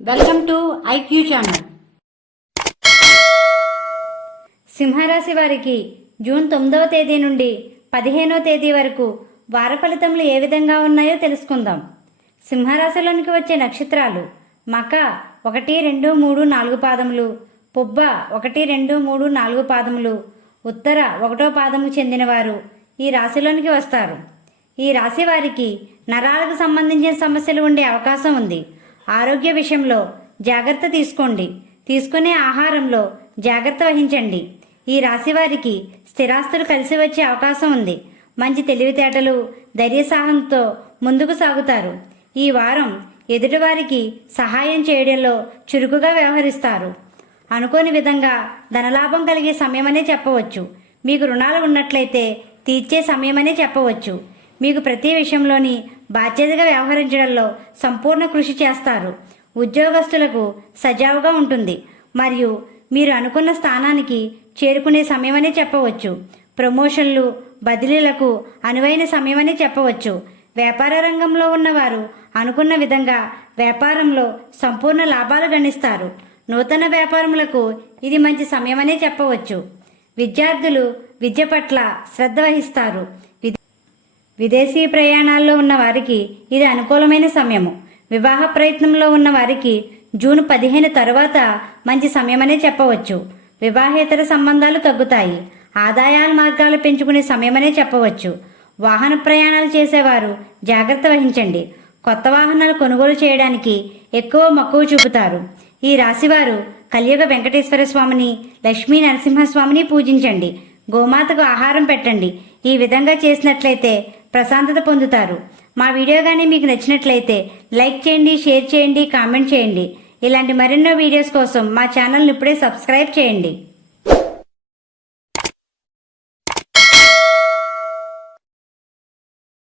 Welcome to IQ channel. సింహరాశి వారికి June 9వ తేదీ నుండి 15వ తేదీ వరకు వార ఫలితములు ఏ విధంగా ఉన్నాయో తెలుసుకుందాం. సింహరాశిలోనికి వచ్చే నక్షత్రాలు మక 1, 2, 3, 4 పాదములు, పుబ్బ 1, 2, 3, 4 పాదములు, ఉత్తర 1వ పాదము చెందినవారు ఈ రాశిలోనికి వస్తారు. ఈ రాశి వారికి నరాలకు సంబంధించిన సమస్యలు ఉండే అవకాశం ఉంది. ఆరోగ్య విషయంలో జాగ్రత్త తీసుకోండి. తీసుకునే ఆహారంలో జాగ్రత్త వహించండి. ఈ రాశి వారికి స్థిరాస్తులు కలిసి వచ్చే అవకాశం ఉంది. మంచి తెలివితేటలు, ధైర్యసాహంతో ముందుకు సాగుతారు. ఈ వారం ఎదుటివారికి సహాయం చేయడంలో చురుకుగా వ్యవహరిస్తారు. అనుకోని విధంగా ధనలాభం కలిగే సమయమనే చెప్పవచ్చు. మీకు రుణాలు ఉన్నట్లయితే తీర్చే సమయమనే చెప్పవచ్చు. మీకు ప్రతి విషయంలోని బాధ్యతగా వ్యవహరించడంలో సంపూర్ణ కృషి చేస్తారు. ఉద్యోగస్తులకు సజావుగా ఉంటుంది మరియు మీరు అనుకున్న స్థానానికి చేరుకునే సమయమనే చెప్పవచ్చు. ప్రమోషన్లు, బదిలీలకు అనువైన సమయమని చెప్పవచ్చు. వ్యాపార రంగంలో ఉన్నవారు అనుకున్న విధంగా వ్యాపారంలో సంపూర్ణ లాభాలు గణిస్తారు. నూతన వ్యాపారములకు ఇది మంచి సమయమనే చెప్పవచ్చు. విద్యార్థులు విద్య పట్ల శ్రద్ధ వహిస్తారు. విదేశీ ప్రయాణాల్లో ఉన్న వారికి ఇది అనుకూలమైన సమయము. వివాహ ప్రయత్నంలో ఉన్న వారికి జూన్ 15 తరువాత మంచి సమయమనే చెప్పవచ్చు. వివాహేతర సంబంధాలు తగ్గుతాయి. ఆదాయాల మార్గాలు పెంచుకునే సమయమనే చెప్పవచ్చు. వాహన ప్రయాణాలు చేసేవారు జాగ్రత్త వహించండి. కొత్త వాహనాలు కొనుగోలు చేయడానికి ఎక్కువ మక్కువ చూపుతారు. ఈ రాశివారు కలియుగ వెంకటేశ్వర స్వామిని, లక్ష్మీ నరసింహస్వామిని పూజించండి. గోమాతకు ఆహారం పెట్టండి. ఈ విధంగా చేసినట్లయితే ప్రశాంతత పొందుతారు. మా వీడియో కానీ మీకు నచ్చినట్లయితే లైక్ చేయండి, షేర్ చేయండి, కామెంట్ చేయండి. ఇలాంటి మరెన్నో వీడియోస్ కోసం మా ఛానల్ని ఇప్పుడే సబ్స్క్రైబ్ చేయండి.